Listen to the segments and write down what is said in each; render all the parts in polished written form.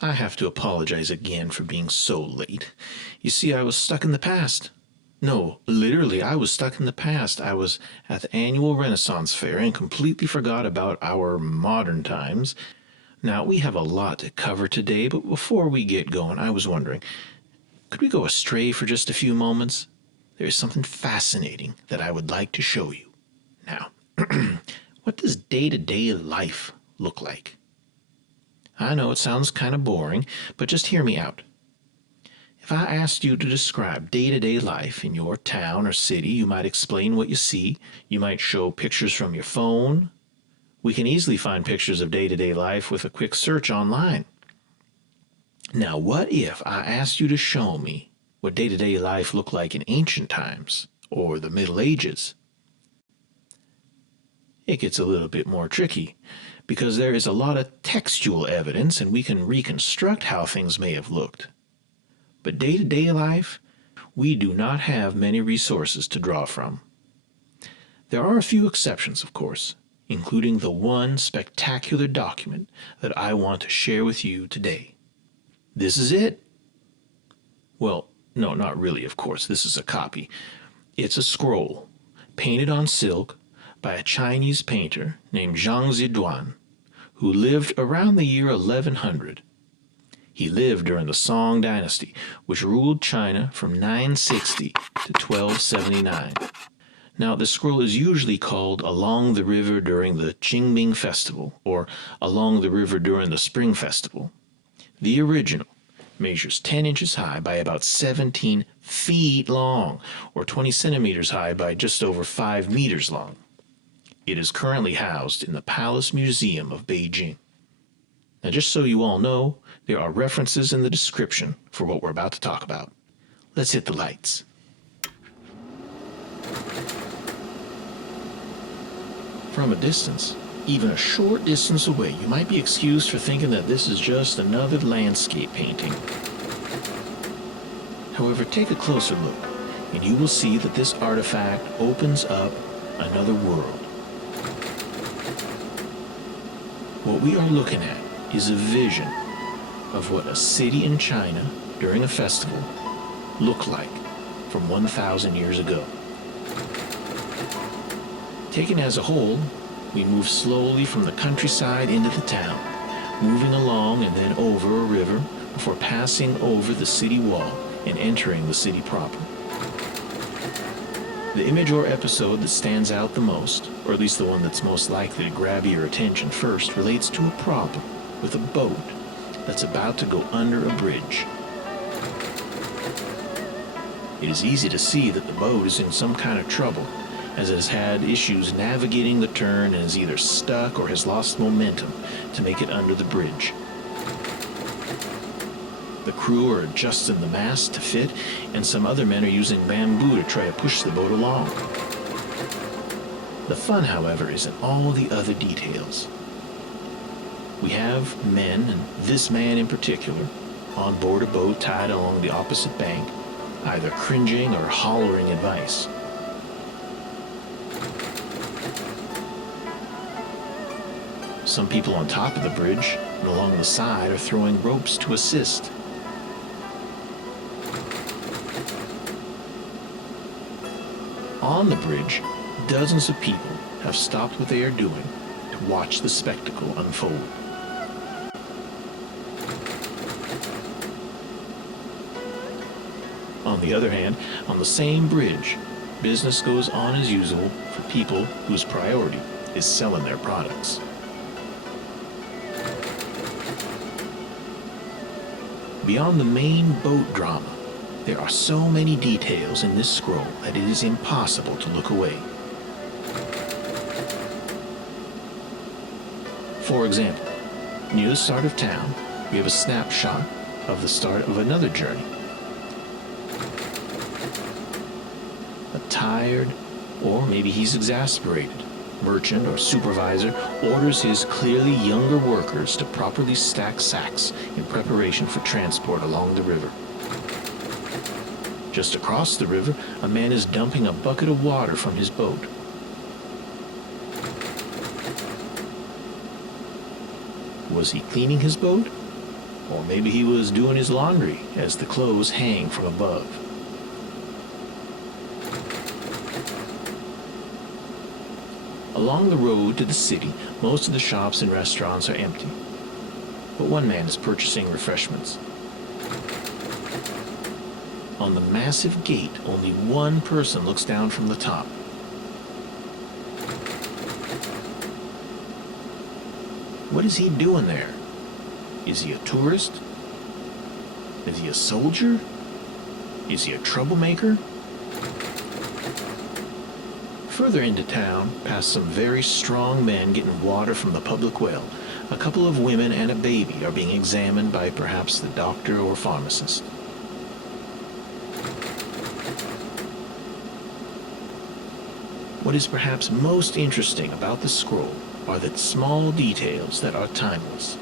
I have to apologize again for being so late. You see, I was stuck in the past. No, literally, I was stuck in the past. I was at the annual Renaissance Fair and completely forgot about our modern times. Now, we have a lot to cover today, but before we get going, I was wondering, could we go astray for just a few moments? There is something fascinating that I would like to show you. Now, what does day-to-day life look like? I know it sounds kind of boring, but just hear me out. If I asked you to describe day-to-day life in your town or city, you might explain what you see. You might show pictures from your phone. We can easily find pictures of day-to-day life with a quick search online. Now, what if I asked you to show me what day-to-day life looked like in ancient times or the Middle Ages? It gets a little bit more tricky because there is a lot of textual evidence and we can reconstruct how things may have looked. But day-to-day life, we do not have many resources to draw from. There are a few exceptions, of course, including the one spectacular document that I want to share with you today. This is it. Well, no, not really, of course. This is a copy. It's a scroll, painted on silk by a Chinese painter named Zhang Zeduan, who lived around the year 1100. He lived during the Song dynasty, which ruled China from 960 to 1279. Now, the scroll is usually called Along the River during the Qingming Festival, or Along the River during the Spring Festival. The original measures 10 inches high by about 17 feet long, or 20 centimeters high by just over 5 meters long. It is currently housed in the Palace Museum of Beijing. Now, just so you all know, there are references in the description for what we're about to talk about. Let's hit the lights. From a distance, even a short distance away, you might be excused for thinking that this is just another landscape painting. However, take a closer look, and you will see that this artifact opens up another world. What we are looking at is a vision of what a city in China during a festival looked like from 1,000 years ago. Taken as a whole, we move slowly from the countryside into the town, moving along and then over a river before passing over the city wall and entering the city proper. The image or episode that stands out the most, or at least the one that's most likely to grab your attention first, relates to a problem with a boat that's about to go under a bridge. It is easy to see that the boat is in some kind of trouble, as it has had issues navigating the turn and is either stuck or has lost momentum to make it under the bridge. The crew are adjusting the mast to fit, and some other men are using bamboo to try to push the boat along. The fun, however, is in all the other details. We have men, and this man in particular, on board a boat tied along the opposite bank, either cringing or hollering advice. Some people on top of the bridge and along the side are throwing ropes to assist. On the bridge, dozens of people have stopped what they are doing to watch the spectacle unfold. On the other hand, on the same bridge, business goes on as usual for people whose priority is selling their products. Beyond the main boat drama, there are so many details in this scroll that it is impossible to look away. For example, near the start of town, we have a snapshot of the start of another journey. A tired, or maybe he's exasperated, merchant or supervisor orders his clearly younger workers to properly stack sacks in preparation for transport along the river. Just across the river, a man is dumping a bucket of water from his boat. Was he cleaning his boat? Or maybe he was doing his laundry as the clothes hang from above. Along the road to the city, most of the shops and restaurants are empty. But one man is purchasing refreshments. On the massive gate, only one person looks down from the top. What is he doing there? Is he a tourist? Is he a soldier? Is he a troublemaker? Further into town, past some very strong men getting water from the public well, a couple of women and a baby are being examined by perhaps the doctor or pharmacist. What is perhaps most interesting about the scroll are the small details that are timeless.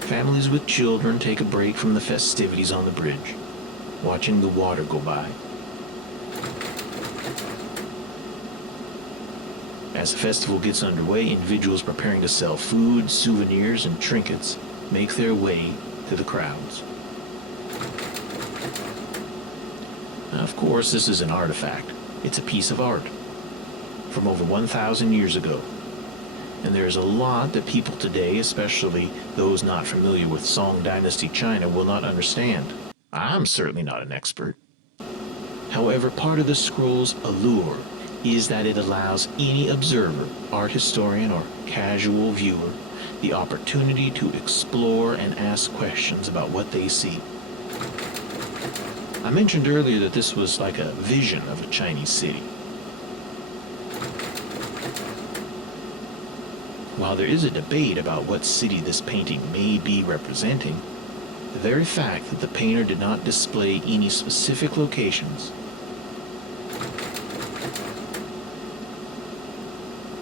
Families with children take a break from the festivities on the bridge, watching the water go by. As the festival gets underway, individuals preparing to sell food, souvenirs, and trinkets make their way to the crowds. Now, of course, this is an artifact. It's a piece of art from over 1,000 years ago. And there's a lot that people today, especially those not familiar with Song Dynasty China, will not understand. I'm certainly not an expert. However, part of the scroll's allure is that it allows any observer, art historian, or casual viewer the opportunity to explore and ask questions about what they see. I mentioned earlier that this was like a vision of a Chinese city. While there is a debate about what city this painting may be representing, the very fact that the painter did not display any specific locations,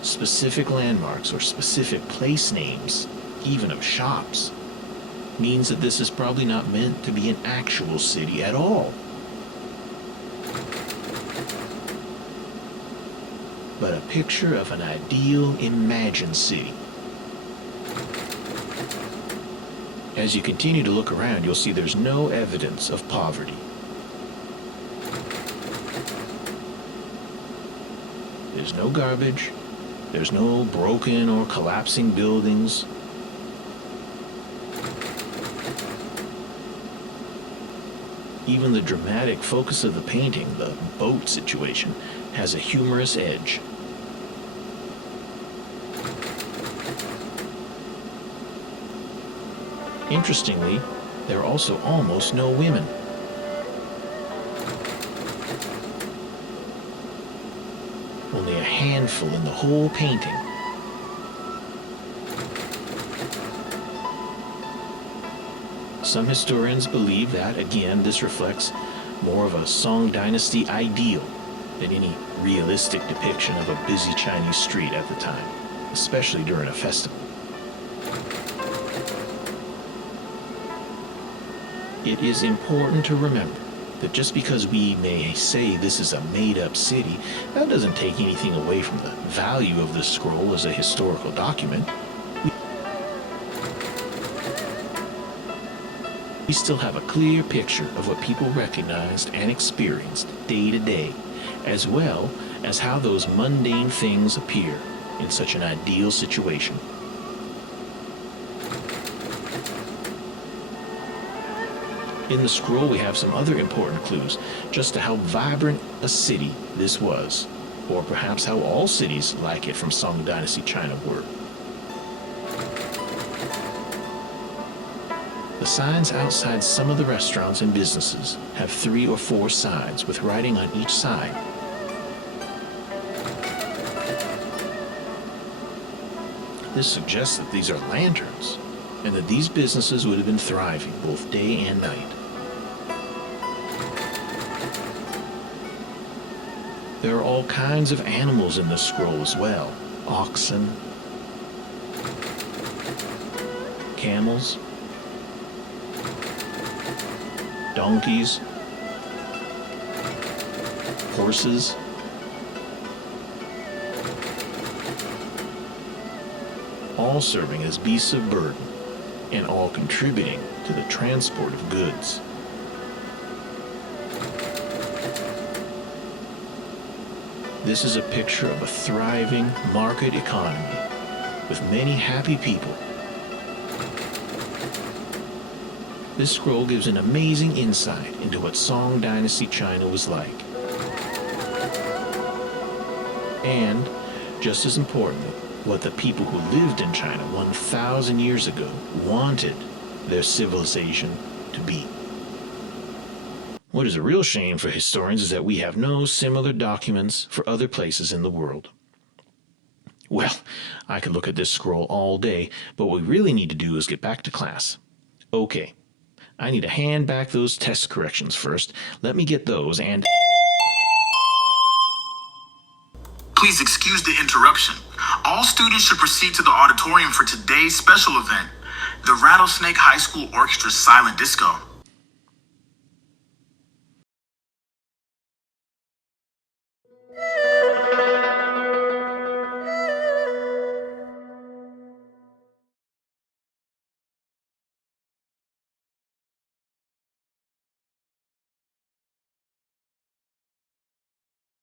specific landmarks, or specific place names, even of shops, means that this is probably not meant to be an actual city at all, but a picture of an ideal imagined city. As you continue to look around, you'll see there's no evidence of poverty. There's no garbage, there's no broken or collapsing buildings. Even the dramatic focus of the painting, the boat situation, has a humorous edge. Interestingly, there are also almost no women. Only a handful in the whole painting. Some historians believe that, again, this reflects more of a Song Dynasty ideal than any realistic depiction of a busy Chinese street at the time, especially during a festival. It is important to remember that just because we may say this is a made-up city, that doesn't take anything away from the value of the scroll as a historical document. We still have a clear picture of what people recognized and experienced day to day, as well as how those mundane things appear in such an ideal situation. In the scroll, we have some other important clues just to how vibrant a city this was, or perhaps how all cities like it from Song Dynasty China were. The signs outside some of the restaurants and businesses have 3 or 4 sides with writing on each side. This suggests that these are lanterns, and that these businesses would have been thriving both day and night. There are all kinds of animals in the scroll as well. Oxen, camels, donkeys, horses, all serving as beasts of burden and all contributing to the transport of goods. This is a picture of a thriving market economy with many happy people. This scroll gives an amazing insight into what Song Dynasty China was like. And, just as importantly, what the people who lived in China 1,000 years ago wanted their civilization to be. What is a real shame for historians is that we have no similar documents for other places in the world. Well, I could look at this scroll all day, but what we really need to do is get back to class. Okay, I need to hand back those test corrections first. Let me get those and... Please excuse the interruption. All students should proceed to the auditorium for today's special event, the Rattlesnake High School Orchestra's Silent Disco.